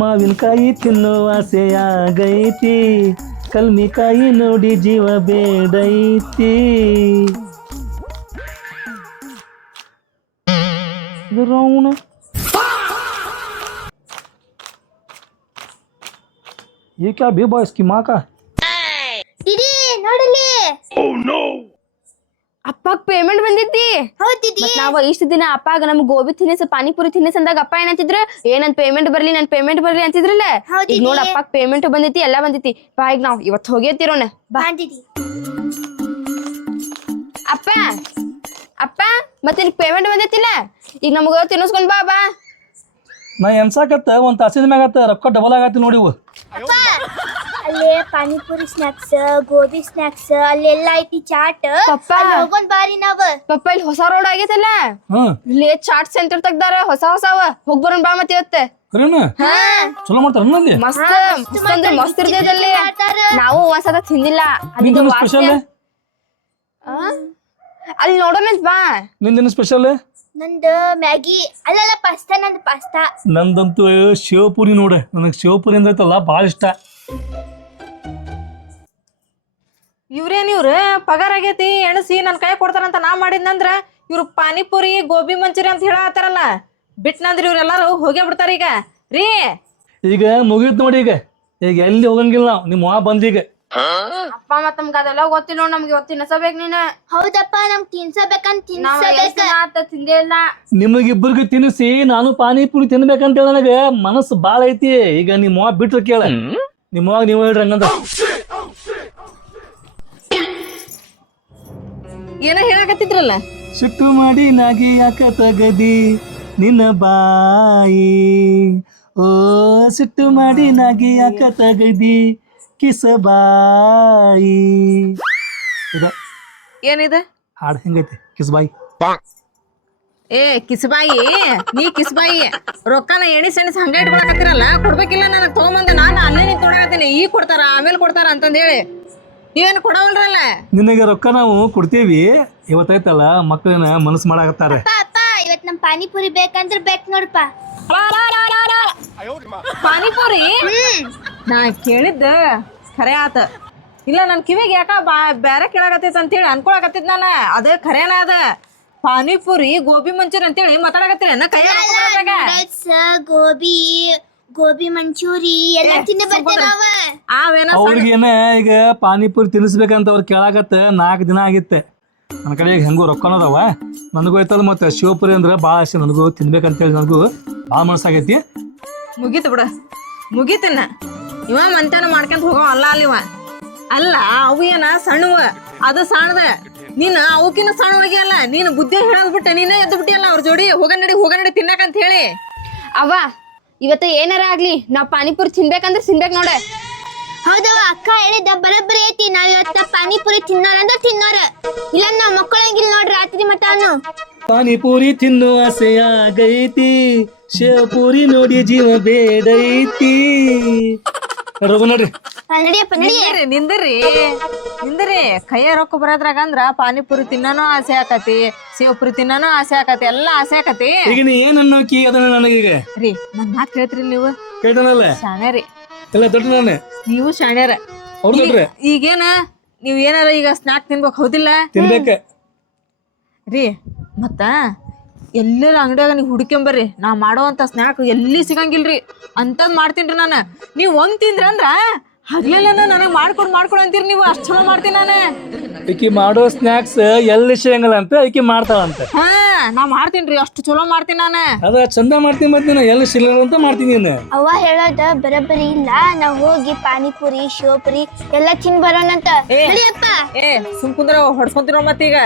ಮಾವಿನಕಾಯಿ ತಿನ್ನುವ ಆಸೆಯಾಗೈತಿ, ಕಲ್ಮಿಕಾಯಿ ನೋಡಿ ಜೀವ ಬೇಡೈತಿ. ಅವನು ये क्या बेबा इसकी माँ का ದೀದಿ ನೋಡಲಿ. ಅಪ್ಪಾಗ ಪೇಮೆಂಟ್ ಬಂದಿತ್ತಿ. ಹೌದ್ ದೀದಿ. ಮತ್ ನಾವ ಇಷ್ಟ ದಿನ ಅಪ್ಪಾಗ ನಮ್ಗ್ ಗೋಬಿ ತಿನ್ನಿಸ ಪಾನಿಪುರಿ ತಿನ್ನಿಸ್ ಅಂದಾಗ ಅಪ್ಪ ಏನಂತಿದ್ರ ನನ್ ಪೇಮೆಂಟ್ ಬರ್ಲಿ ಅಂತಿದ್ರಲ್ಲ. ಈಗ ನೋಡ್ ಅಪ್ಪಾಗ ಪೇಮೆಂಟ್ ಬಂದಿತಿ ಎಲ್ಲಾ ಬಂದಿತಿ. ಬಾ ಈಗ ನಾವ್ ಇವತ್ ಹೋಗಿರ್ತಿರೋಣ. ಬಾ ದೀದಿ. ಅಪ್ಪ ಅಪ್ಪ ಮತ್ತೆ ಇಲ್ಲಿ ಪೇಮೆಂಟ್ ಬಂದಿತ್ತಿಲ್ಲ, ಈಗ ನಮಗ ತಿನ್ನಿಸ್ಕೊಂಡ್ ಬಾ ಬಾ. ನಾ ಎನ್ಸಾಕತ್ತ ಒಂದ್ ತಾಸಿದ ಮ್ಯಾಗತ್ತ ರೊಕ್ಕ ಡಬಲ್ ಆಗತ್ತಿ ನೋಡಿ. ಅಪ್ಪ ಅಲ್ಲೇ ಪಾನಿಪುರಿ ಸ್ನಾಕ್ಸ್, ಗೋಬಿ ಸ್ನಾಕ್ಸ್ ಅಲ್ಲೆಲ್ಲ ಐತಿ ಚಾಟ್. ಹೋಗೋನ್ ಬಾರಿ ನಾವ್. ಪಪ್ಪ ಇಲ್ಲಿ ಹೊಸ ರೋಡ್ ಆಗೈತಲ್ಲ, ಇಲ್ಲಿ ಚಾಟ್ ಸೆಂಟರ್ ತೆಗ್ದಾರ ಹೊಸವ. ಹೋಗ್ ಬರೋಣ ಬಾ ಮತ್ತೆ ಇವತ್ತೆ. ಚಲೋ ಮಾಡ್ತಾರ ಮಸ್ತ್ ಅಂದ್ರೆ ಮಸ್ತ್ ಇರ್ತೈತಲ್ಲಿ. ನಾವು ಒಂದ್ಸಲ ತಿಂದಿಲ್ಲ. ಅಲ್ಲಿ ನೋಡೋಣ ಬಾ. ನಿಂದೇನು ಸ್ಪೆಷಲ್? ನಂದು ಮ್ಯಾಗಿ. ಅಲ್ಲಲ್ಲ ಪಾಸ್ತಾ. ನಂದು ಪಾಸ್ತಾ. ನಂದಂತೂ ಶಿವಪುರಿ ನೋಡ. ನನಗೆ ಶಿವಪುರಿ ಅಂದ್ರೈತಲ್ಲ ಭಾಳ ಇಷ್ಟ. ಇವ್ರ ಪಗಾರ ಆಗೈತಿ ಎಣಸಿ ನನ್ ಕೈ ಕೊಡ್ತಾರಂತ ನಾ ಮಾಡಿದ್ನಂದ್ರ ಇವ್ರು ಪಾನಿಪುರಿ ಗೋಬಿ ಮಂಚೂರಿ ಅಂತ ಹೇಳತ್ತಾರಲ್ಲ. ಬಿಟ್ನಂದ್ರ ಇವ್ರೆಲ್ಲಾರು ಹೋಗೇ ಬಿಡ್ತಾರ ಈಗ ರೀ. ಈಗ ಮುಗಿತ್ ನೋಡಿ. ಈಗ ಎಲ್ಲಿ ಹೋಗಂಗಿಲ್ಲ ನಾವು. ನಿಮ್ಮ ಮಾವ ಬಂದೀಗ. ಅಪ್ಪ ಮತ್ತ ನಮ್ಗ ಅದೆಲ್ಲ ಗೊತ್ತಿಲ್ಲ ನೋಡ್. ನಮ್ಗೆ ಇವತ್ತು ತಿನ್ಸಬೇಕ್ ನೀನ. ಹೌದಪ್ಪ ನಮ್ಗ್ ತಿನ್ಸಬೇಕಂತ ತಿಂದೇ ಇಲ್ಲ. ನಿಮಗಿಬ್ಬರಿಗೆ ತಿನ್ನಿಸಿ ನಾನು ಪಾನಿಪುರಿ ತಿನ್ಬೇಕಂತ ನನಗೆ ಮನಸ್ಸು ಭಾಳ ಐತಿ. ಈಗ ನಿಮ್ಮ ಮಾವ ಬಿಟ್ರೆ ಕೇಳ. ನಿಮ್ಮ ಮಾವ ನೀವು ಹೇಳ್ರಿ ಹಂಗಂದ. ಏನೋ ಹೇಳಕತ್ತಿದ್ರಲ್ಲ. ಸಿಟ್ಟು ಮಾಡಿ ನಾಗಿ ಯಾಕ ತಗದಿ ನಿನ್ನ ಬಾಯಿ, ಓ ಸಿಟ್ಟು ಮಾಡಿ ನಾಗಿ ಯಾಕ ತಗದಿ ಕಿಸಬಾಯಿ. ಏನಿದೆ ಹಾಡು ಹೆಂಗೈತಿ? ಕಿಸಬಾಯಿ. ಕಿಸ್ಬಾಯಿ. ನೀ ಕಿಸ್ಬಾಯಿ ರೊಕ್ಕನ ಎಣಿಸ್ ಹಂಗ ಇಟ್ಕೊಳಕತ್ತಿರಲ್ಲ. ಕೊಡ್ಬೇಕಿಲ್ಲ ನನಗ್ ತಗೊಂಬಂದ. ನಾನು ಅಲ್ಲೇ ನಿಂತು ನೋಡಕತ್ತೀನಿ. ಈಗ ಕೊಡ್ತಾರ ಆಮೇಲೆ ಕೊಡ್ತಾರ ಅಂತಂದೇಳಿ ನೀವೇನು ಕೊಡವಲ್ರಲ್ಲ. ನಿನಗೆ ರೊಕ್ಕ ನಾವು ಕೊಡ್ತೇವಿ. ಇವತ್ತೈತಲ್ಲ ಮಕ್ಕಳನ್ನ ಮನಸ್ಸು ಮಾಡಾಕತ್ತಾರೆ. ಅಪ್ಪ ಇವತ್ ನಮ್ ಪಾನಿಪುರಿ ಬೇಕಂದ್ರ ಬೇಕ್ ನೋಡಪ್ಪ. ಪಾನಿಪುರಿ ನಾ ಕೇಳಿದ್ದ ಖರೆ ಆತ. ಇಲ್ಲ ನನ್ ಕಿವಿಗೆ ಯಾಕ ಬ್ಯಾರೆ ಕೇಳಾಕತ್ತೈತ ಅಂತೇಳಿ ಅನ್ಕೊಳಕತ್ತಿದ್ ನಾನು. ಅದ ಖರೇನ ಅದ. ಪಾನಿಪುರಿ ಗೋಬಿ ಮಂಚೂರಿ ಅಂತೇಳಿ ಮಾತಾಡಕತ್ತೀರ ಕೈ ಗೋಬಿ ಮಂಚೂರಿ ಎಲ್ಲ ತಿನ್ನ ಬರ್ತೇವೆ. ಅವ್ರಿಗೇನ ಈಗ ಪಾನಿಪುರಿ ತಿನ್ನಿಸ್ಬೇಕಂತ ಅವ್ರು ಕೇಳಾಕತ್ತ 4 ದಿನ ಆಗಿತ್ತೆ. ನನ್ನ ಕಡೆ ಈಗ ಹೆಂಗು ರೊಕ್ಕನ ಅದಾವ. ನನಗೂ ಐತಲ್ಲ ಮತ್ತೆ ಶಿವಪುರಿ ಅಂದ್ರೆ ಭಾಳ ಆಸೆ. ನನಗೂ ತಿನ್ಬೇಕಂತೇಳಿ ನನಗೂ ಭಾಳ ಮನಸ್ಸಾಗೈತಿ. ಮುಗೀತು ಬಿಡ ಮುಗೀತನ್ನ. ಇವ ಮಂತಾನ ಮಾಡ್ಕೊಂತ ಹೋಗೋ ಅಲ್ಲ ಅಲ್ಲಿವ ಅಲ್ಲ. ಅವು ಏನ ಸಣ್ಣವ ಅದು ಸಣ್ಣದ. ನೀನ್ ಅವಕಿನ ಸಣ್ಣವಾಗಿ ಅಲ್ಲ. ನೀನು ಬುದ್ಧಿ ಹೇಳೋದ್ ಬಿಟ್ಟೆ ನೀನೇ ಎದ್ದು ಬಿಟ್ಟಿಯಲ್ಲ ಅವ್ರ ಜೋಡಿ. ಹೋಗ ನಡಿ ತಿನ್ನಕಂತ ಹೇಳಿ. ಅವ್ವ ಇವತ್ತು ಏನಾರ ಆಗ್ಲಿ ನಾವ್ ಪಾನಿಪುರಿ ತಿನ್ಬೇಕಂದ್ರೆ ತಿನ್ಬೇಕ್ ನೋಡ. ಹೌದವ ಅಕ್ಕ ಹೇಳಿದ್ದ ಬರಬ್ಬರಿ ಐತಿ. ನಾವ್ ಇವತ್ತ ಪಾನಿಪುರಿ ತಿನ್ನೋರ ಅಂದ್ರೆ ತಿನ್ನೋರ. ಇಲ್ಲ ನಾವ್ ಮಕ್ಕಳಂಗಿಲ್ಲ ನೋಡ್ರಿ ರಾತ್ರಿ ಮಟಾನು. ಪಾನಿಪುರಿ ತಿನ್ನು ಆಸೆಯಾಗೈತಿ, ಶಿವಪುರಿ ನೋಡಿ ಜೀವ ಬೇಡೈತಿ. ನೋಡ್ರಿ ನಡಿಯಪ್ಪ ನಡಿ. ನಿಂದ್ರಿ ಕೈಯ ರೊಕ್ಕ ಬರೋದ್ರಾಗ ಅಂದ್ರ ಪಾನಿಪುರಿ ತಿನ್ನೋನು ಆಸೆ ಆಕತಿ, ಶಿವಪುರಿ ತಿನ್ನೋನು ಆಸೆ ಆಕತಿ, ಎಲ್ಲಾ ಆಸೆ ಆಕತಿ. ಈಗ ನೀ ಏನ್ ಅನ್ನೋಕಿ ಅದನ್ನ ನನಗೀಗ ರೀ ನನ್ ಮಾತ್ ಕೇಳ್ತ್ರಿ ನೀವು? ಕೇಳ್ತಾನಲ್ಲ ಶಾಣ್ಯಾರಿ ಎಲ್ಲ ದೊಡ್ಡ ನಾನೇ. ನೀವು ಶಾಣ್ಯಾರ. ಈಗೇನ ನೀವ್ ಏನಾರ ಈಗ ಸ್ನಾಕ್ ತಿನ್ಬೇಕು ಹೌದಿಲ್ಲ? ತಿನ್ಬೇಕ ರೀ. ಮತ್ತ ಎಲ್ಲರ ಅಂಗಡಿಯಾಗ ನೀವು ಹುಡ್ಕೊಂಬರ್ರಿ. ನಾ ಮಾಡೋವಂತ ಸ್ನಾಕ್ ಎಲ್ಲಿ ಸಿಗಂಗಿಲ್ರಿ ಅಂತದ್ ಮಾಡ್ತೀನ್ರಿ ನಾನು. ನೀವ್ ಒಂದ್ ತಿಂದ್ರ ಅಂದ್ರ ಹಗ್ಲೆಲ್ಲ ನನಗ್ ಮಾಡ್ಕೊಡ್ ಅಂತೀರಿ ನೀವು. ಅಷ್ಟ್ ಚಲೋ ಮಾಡ್ತೀನಿ ನಾನು. ಈಕಿ ಮಾಡೋ ಸ್ನಾಕ್ಸ್ ಎಲ್ಲಿ ಸಿಗಂಗಲ್ಲ ಅಂತ ಈಕಿ ಮಾಡ್ತಾಳಂತ. ನಾ ಮಾಡ್ತೀನ್ರಿ ಅಷ್ಟು ಚಲೋ ಮಾಡ್ತೀನಿ ನಾನು. ಅದ ಚಂದ ಮಾಡ್ತೀನಿ. ಮತ್ತೆ ನಾ ಎಲ್ಲಿ ಸಿಗಲ್ಲ ಅಂತ ಮಾಡ್ತೀನಿ. ಅವ್ವ ಹೇಳೋದ ಬರಬ್ಬರಿ ಇಲ್ಲ. ನಾವ್ ಹೋಗಿ ಪಾನಿಪುರಿ ಶಿವಪುರಿ ಎಲ್ಲ ತಿನ್ ಬರೋಣಂತ. ಸುಮ್ ಕುಂದ್ರ ಹೊಡ್ಸ್ಕೊಂತಿರೋ ಮತ್ತೀಗ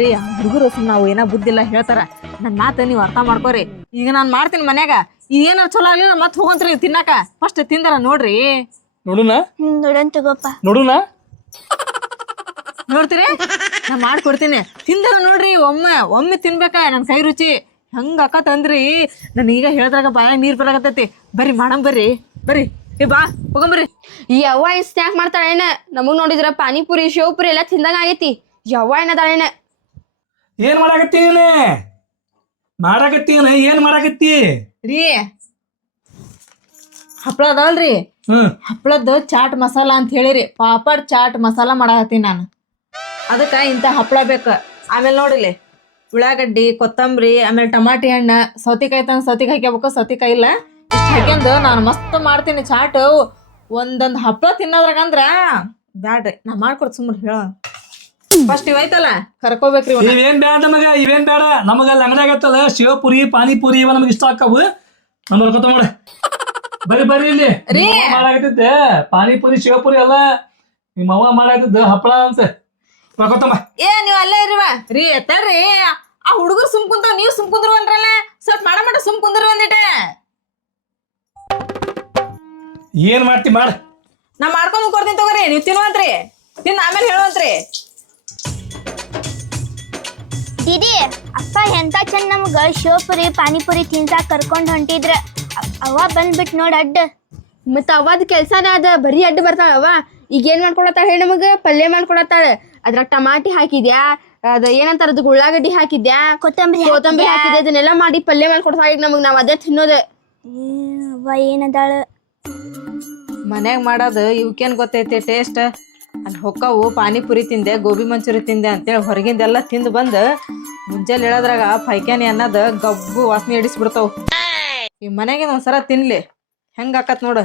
ರೀ. ಹುಡುಗರು ಸುಮ್ ನಾವು ಏನೋ ಬುದ್ಧಿಲ್ಲ ಹೇಳ್ತಾರ. ನನ್ ಮಾತ ನೀವ್ ಅರ್ಥ ಮಾಡ್ಕೋರಿ. ಈಗ ನಾನ್ ಮಾಡ್ತೀನಿ ಮನ್ಯಾಗ. ಏನಾರ ಚಲೋ ಆಗ್ಲಿಲ್ಲ ಮತ್ ಹೋಗಂತ್ರಿ ತಿನ್ನಾಕ. ಫಸ್ಟ್ ತಿಂದಾರ ನೋಡ್ರಿ. ನೋಡುನ ನೋಡೋಣ ತಗೋಪ್ಪ. ನೋಡ್ತೀರಿ ನಾ ಮಾಡ್ಕೊಡ್ತೀನಿ. ತಿಂದಾರ ನೋಡ್ರಿ. ಒಮ್ಮೆ ತಿನ್ಬೇಕ. ನನ್ ಕೈ ರುಚಿ ಹಂಗ ಅಕ್ಕತ್ತಂದ್ರಿ. ನನ್ ಈಗ ಹೇಳ್ದಾಗ ಬಾಯ ನೀರ್ ಬರಾಕತ್ತೈತಿ. ಬರ್ರಿ ಮಾಡಂಬರ್ರಿ ಬರ್ರಿ. ಬಾ ಹೋಗಂಬರ್ರಿ. ಈ ಅವ್ವ ಏನ್ ಸ್ನಾಕ್ ಮಾಡ್ತಾಳ ಏನ? ನಮಗ್ ನೋಡಿದ್ರ ಪಾನಿಪುರಿ ಶಿವಪುರಿ ಎಲ್ಲಾ ತಿಂದಂಗ ಆಗೈತಿ. ಯವ್ವ ಏನದಾಳ ಏನ? ಏನ್ ಮಾಡಾಕತ್ತಿ? ಏನ್ ಮಾಡಾಕತ್ತಿ? ಏನ್ ಮಾಡಾಕತ್ತಿ ರೀ? ರೀ. ಏನ್ ಮಾಡಾಕತ್ತಿ? ಏನ್ ಮಾಡಾಕತ್ತಿ? ಏನ್ ಮಾಡಾಕತ್ತಿ? ಏನ್ ಮಾಡಾಕತ್ತಿ? ಏನ್ ಮಾಡಾಕತ್ತಿ? ಏನ್ ಮಾಡಾಕತ್ತಿ? ಏನ್ ಮಾಡಾಕತ್ತಿ? ಏನ್ ಮಾಡಾಕತ್ತಿ? ಏನ್ ಮಾಡಾಕತ್ತಿ? ಏನ್ ಮಾಡಾಕತ್ತಿ? ಏನ್ ಮಾಡಾಕತ್ತಿ? ಏನ್ ಮಾಡಾಕತ್ತಿ? ಏನ್ ಮಾಡಾಕತ್ತಿ? ಏನ್ ಮಾಡಾಕತ್ತಿ? ಹಪ್ಳ ಅದಾವಲ್ರಿ ಹ್ಮ್ ಹಪ್ಳದ್ದು ಚಾಟ್ ಮಸಾಲ ಅಂತ ಹೇಳಿರಿ ಪಾಪಡ್ ಚಾಟ್ ಮಸಾಲ ಮಾಡಾಕತ್ತೀನಿ ನಾನು ಅದಕ್ಕೆ ಇಂಥ ಹಪ್ಳ ಬೇಕು ಆಮೇಲೆ ನೋಡಿಲಿ ಉಳ್ಳಾಗಡ್ಡಿ ಕೊತ್ತಂಬರಿ ಆಮೇಲೆ ಟಮಾಟಿ ಹಣ್ಣು ಸೌತಿಕಾಯಿ ತಂದು ಸೌತಿಕಾಯಿ ಹಾಕ್ಯಬೇಕು ಸೌತಿಕಾಯಿ ಇಲ್ಲ ಇಷ್ಟು ಹಾಕ್ಯಂದು ನಾನು ಮಸ್ತ್ ಮಾಡ್ತೀನಿ ಚಾಟ್ ಒಂದೊಂದು ಹಪ್ಳ ತಿನ್ನೋದ್ರಾಗಂದ್ರ ಬ್ಯಾಡ್ರಿ ನಾ ಮಾಡ್ಕೊಡ್ ಸುಮ್ಮನೆ ಹೇಳ ಫಸ್ಟ್ ಇವೈತಲ್ಲ ಕರ್ಕೋಬೇಕ್ರಿ ಇವ್ನ. ಇವೇನ್ ಬೇಡ ನಮಗ ಇವೇನ್ ಬೇಡ ನಮಗ ಅಲ್ಲಿ ಅಂಗಡಿ ಆಗತ್ತಲ್ಲ ಶಿವಪುರಿ ಪಾನಿಪುರಿ ಇವ ನಮಗೆ ಇಷ್ಟ ಆಕ್ಕವು ನಮ್ಮಲ್ಲಿ ಗೊತ್ತ ಮಾಡ ಬರ್ರಿ ಇಲ್ಲಿ ಮಾಡಾಕತ್ತಿದ್ದೆ ಪಾನಿಪುರಿ ಶಿವಪುರಿ ಅಲ್ಲ ನಿಮ್ಮ ಅವ್ವ ಮಾಡಾಕತ್ತಿದ್ದ ಹಪ್ಪಳ ಅಂತ ಗೊತ್ತಮ್ಮ ಏ ನೀವ್ ಅಲ್ಲೇ ಇರಿವ ರೀ ತಡ್ರಿ ಆ ಹುಡುಗರು ಸುಮ್ ಕುಂತಾವ ನೀವ್ ಸುಮ್ ಕುಂದ್ರು ಅಂದ್ರಲ್ಲ ಸ್ವಲ್ಪ ಮಾಡ ಸುಮ್ ಕುಂದ್ರು ಒಂದಿಟ ಏನ್ ಮಾಡ್ತಿ ಮಾಡ ನಾ ಮಾಡ್ಕೊಂಡ್ ಕೊಡ್ತೀನಿ ತಗೋರಿ ನೀವ್ ತಿನ್ನುವಂತ್ರಿ ತಿಂದ ಆಮೇಲೆ ಹೇಳುವಂತ್ರಿ ದೀದಿ ಅಪ್ಪ ಎಂತ ಚಂದ ನಮ್ಗ ಶಿವಪುರಿ ಪಾನಿಪುರಿ ತಿನ್ಸಾಕ್ ಕರ್ಕೊಂಡ್ ಹೊಂಟಿದ್ರ ಅವ ಬಂದ್ಬಿಟ್ ನೋಡ್ ಅಡ್ಡ ಮತ್ತ ಅವದ್ ಕೆಲ್ಸನ ಅದ ಬರೀ ಅಡ್ಡ ಬರ್ತಾಳ ಅವ ಈಗ ಏನ್ ಮಾಡ್ಕೊಳತ್ತಾಳ ಹೇಳಿ ನಮಗ ಪಲ್ಯ ಮಾಡ್ಕೊಳತ್ತಾಳ ಅದ್ರಾಗ ಟಮಾಟಿ ಹಾಕಿದ್ಯಾ ಅದ ಏನಂತಾರ ಅದಕ್ಕೆ ಉಳ್ಳಾಗಡ್ಡಿ ಹಾಕಿದ್ಯಾ ಕೊತ್ತಂಬರಿ ಹಾಕಿದ್ಯಾ ಅದನ್ನೆಲ್ಲ ಮಾಡಿ ಪಲ್ಯ ಮಾಡ್ಕೊಡ್ತಾಳ ಈಗ ನಮಗ್ ನಾವ್ ಅದೇ ತಿನ್ನೋದೆ ಅವ್ವ ಏನದಾಳ ಮನ್ಯಾಗ ಮಾಡೋದು ಇವಕ್ಕೇನ್ ಗೊತ್ತೈತಿ ಟೇಸ್ಟ್ ಅಲ್ಲಿ ಹೊಕ್ಕವು ಪಾನಿಪುರಿ ತಿಂದೆ ಗೋಬಿ ಮಂಚೂರಿ ತಿಂದೆ ಅಂತೇಳಿ ಹೊರಗಿಂದೆಲ್ಲ ತಿಂದು ಬಂದು ಮುಂಜಾನೆ ಹೇಳೋದ್ರಾಗ ಪೈಕಾನಿ ಅನ್ನೋದು ಗಬ್ಬು ವಾಸನೆ ಹಿಡಿಸ್ಬಿಡ್ತಾವ ಈ ಮನೆಗೆ ಒಂದ್ಸಲ ತಿನ್ಲಿ ಹೆಂಗ ಆಕತ್ ನೋಡು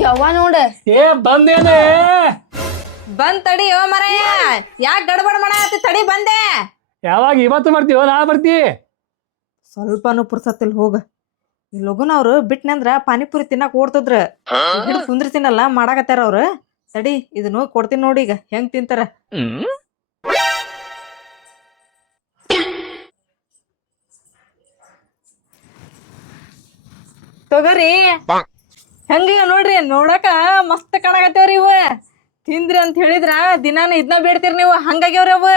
ಯವ್ವ ನೋಡ ಏ ಬಂದೇನೆ ಬಂದ್ ತಡಿ ಓ ಮರಯ್ಯ ಯಾಕೆ ಗಡಬಡ ಮಾಡಾತಿ ತಡಿ ಬಂದೆ ಯಾವಾಗ ಇವತ್ತು ಬರ್ತೀವೋ ನಾಳೆ ಬರ್ತಿ ಸ್ವಲ್ಪನೂ ಪುರ್ಸತ್ತಿಲ್ ಹೋಗ ಈ ಲಗುನ ಅವ್ರು ಬಿಟ್ನಂದ್ರ ಪಾನಿಪುರಿ ತಿನ್ನಕ್ ಓಡ್ತದ್ರ ಹಿಡಿದು ಕುಂದ್ರತೀನಲ್ಲ ಮಾಡಾಕತ್ತಾರ ಅವ್ರು ತಡಿ ಇದನ್ನ ಹೋಗಿ ಕೊಡ್ತೀನಿ ನೋಡಿ ಈಗ ಹೆಂಗ್ ತಿಂತಾರ ತಗೋರಿ ಹೆಂಗ ನೋಡ್ರಿ ನೋಡಕ ಮಸ್ತ್ ಕಾಣಕತ್ತೇವ್ರಿ ಇವ ತಿಂದ್ರಿ ಅಂತ ಹೇಳಿದ್ರ ದಿನಾನು ಇದನ್ನ ಬೇಡ್ತೀರಿ ನೀವು ಹಂಗಾಗ್ಯವ್ರಿ ಅವ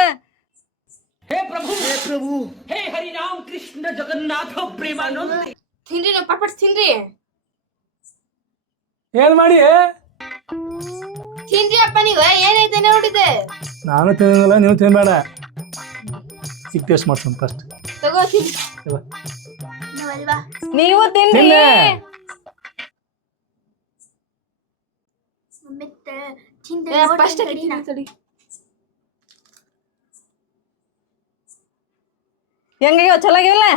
ತಿನ್ರಿ ನಾವು ಪಟ್ಪಟ್ ತಿನ್ರಿ ಏನ್ ಮಾಡಿ ತಿನ್ರಿ ಅಪ್ಪ ನೀವ ಏನೈತೆ ನೋಡಿದೆ ನಾನು ತಿನ್ನಲ್ಲ ನೀವು ತಿನ್ಬೇಡ ಈಗ ಟೇಸ್ಟ್ ಮಾಡ್ತೀನಿ ಫಸ್ಟ್ ತಗೋ ತಿನ್ ನಾವಲ್ವಾ ನೀವು ತಿನ್ರಿ ಫಸ್ಟ್ ಹೆಂಗಾಗ್ಯಾವ ಚಲೋ ಆಗ್ಯಾವಲ್ಲ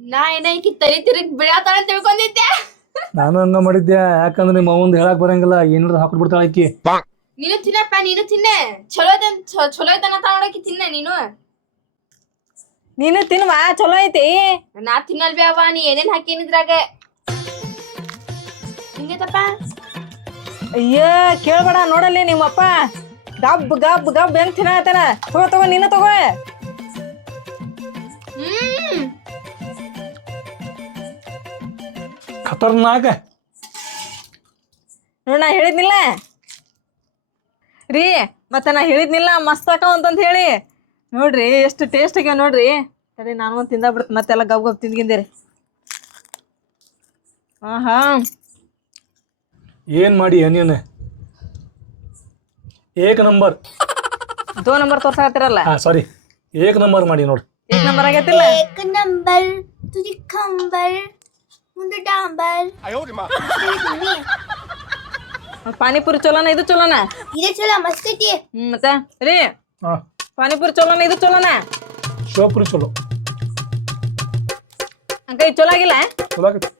ನಾ ಏನೈಕಿ ತಲಿ ತಿರುಗಿ ಬಿಡಾತಾಳ ಅಂತ ತಿಳ್ಕೊಂಡಿದ್ದೆ ನಾನು ಹಂಗ ಮಾಡಿದ್ದೆ ಯಾಕಂದ್ರೆ ನಿಮ್ಮ ಅವಂದ್ ಹೇಳಕ್ ಬರಂಗಿಲ್ಲ ಏನಾರ ಹಾಕ್ಬಿಡ್ತಾಳ ಆಕಿ ನೀನು ತಿನ್ನಪ್ಪ ನೀನು ತಿನ್ನೆ ಚಲೋ ಐತನ ತಗೊಂಡೋಗಿ ತಿನ್ನೆ ನೀನು ತಿನ್ವಾ ಚಲೋ ಐತಿ ನಾ ತಿನ್ನಲ್ವೇ ಅವ ನೀ ಏನೇನ್ ಹಾಕೇನಿದ್ರಾಗ ಹಿಂಗೈತಪ್ಪ ಅಯ್ಯ ಕೇಳ್ಬೇಡ ನೋಡಲ್ಲಿ ನಿಮ್ಮಪ್ಪ ಗಬ್ ಗಬ್ ಗಬ್ ಹೆಂಗ್ ತಿನ್ನತಾನ ತಗೋ ನೀನು ತಗೋ ಖತರ್ನಾಕ ನೋಡ್ ನಾ ಹೇಳಿದ್ನಿಲ್ಲ ರೀ ಮತ್ತೆ ನಾ ಹೇಳಿದ್ನಿಲ್ಲ ಮಸ್ತ್ ಆಕಾವ್ ಅಂತಂತ ಹೇಳಿ ನೋಡ್ರಿ ಎಷ್ಟು ಟೇಸ್ಟ್ ಆಗ್ಯಾವ ನೋಡ್ರಿ ಸರಿ ನಾನು ಒಂದು ತಿಂದಾಗ್ಬಿಡ್ತು ಮತ್ತೆಲ್ಲ ಗಬ್ ಗಬ್ ತಿಂದ್ಗಿಂದೇರಿ ಆಹಾ ಏನ್ ಮಾಡಿ ನೀನು ಏಕ ನಂಬರ್ 2 ನಂಬರ್ ತೋರ್ಸಾಕತ್ತಿರಲ್ಲ ಸಾರಿ ಏಕ ನಂಬರ್ ಮಾಡಿ ನೋಡು 1 ನಂಬರ್ ಆಗೈತಿಲ್ಲ एक नंबर तुझे कंबर ಮುಂದೆ ಡಾಂಬರ್ ಪಾನಿಪುರಿ ಚಲೋನ ಇದು ಚಲೋನ ಇದೆ ಚಲೋ ಮಸ್ತ್ ಐತಿ ಮತ್ತೆ ರೀ ಹಾ ಪಾನಿಪುರಿ ಚಲೋನ ಇದು ಚಲೋನ ಶಿವಪುರಿ ಚಲೋ ಅಂಕ ಇದು ಚಲೋ ಆಗಿಲ್ಲ ಚಲೋ ಆಗೈತಿ